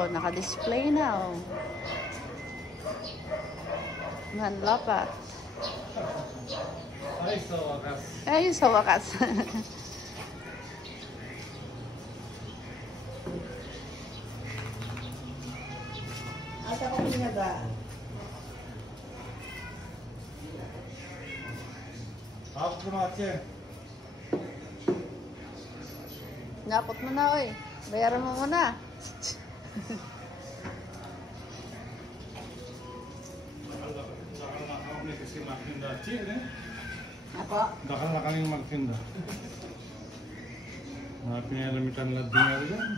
Oh, naka-display na, oh. Manlapat. Ay, sa wakas. Ay, sa wakas. Asa ko pinadaan? Ako kumatse. Napot mo na, oy. Bayaran mo muna. Ako? Dakal na kaming magtinda. Mga pinalamitan na dinero dyan.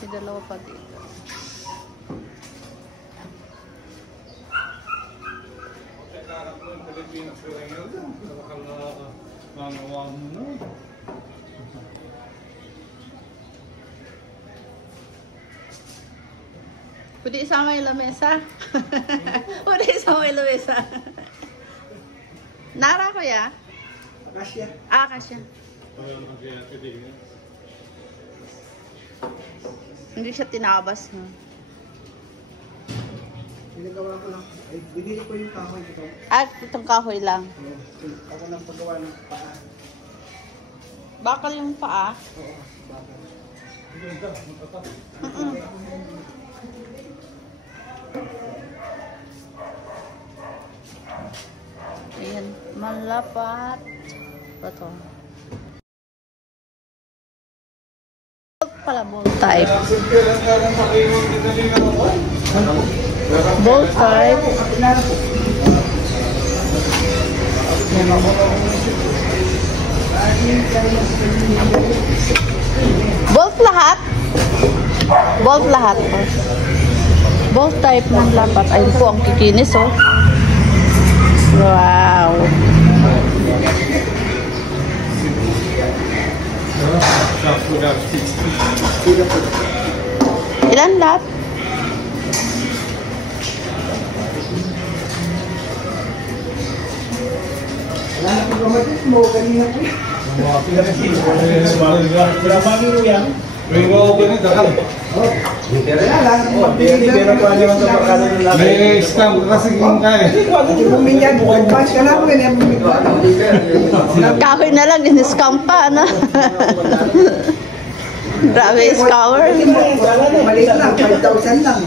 Si dalawa pa dito. Nagkakarap mo yung Pilipinas ko lang yun. Dakal na manawa mo na. Pwede isama yung lamesa. Pwede isama yung lamesa. Nara ko ya? Akasya. Ah, kasya. Hindi siya tinabas, no? Pinagawa ko lang. Ay, binili ko yung kahoy dito. Ah, itong kahoy lang. Ako lang paggawa ng paa. Bakal yung paa. Oo, bakal. Ayan, malapat. Ito. Pala, ball type. Ball type. Bolt lahat? Bolt lahat po. Bolt type ng lapat. Ayun po ang kikinis, oh. Wow. Ilan lahat? Wala na ko gamatin mo kanina po. Berapa minggu yang? Minggu ini dakal. May stamp kasi kaya. Kahoy na lang, in-scam pa, ano? Grabe, scammer. Maliit lang, 5,000 lang.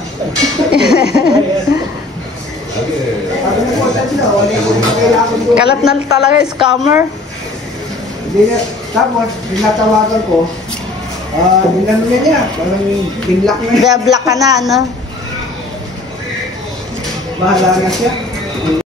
Kalat na talaga, scammer. Tapos, pinatawagan ko, binano niya, parang binlock na niya. Black ka na, ano? Bahala na siya.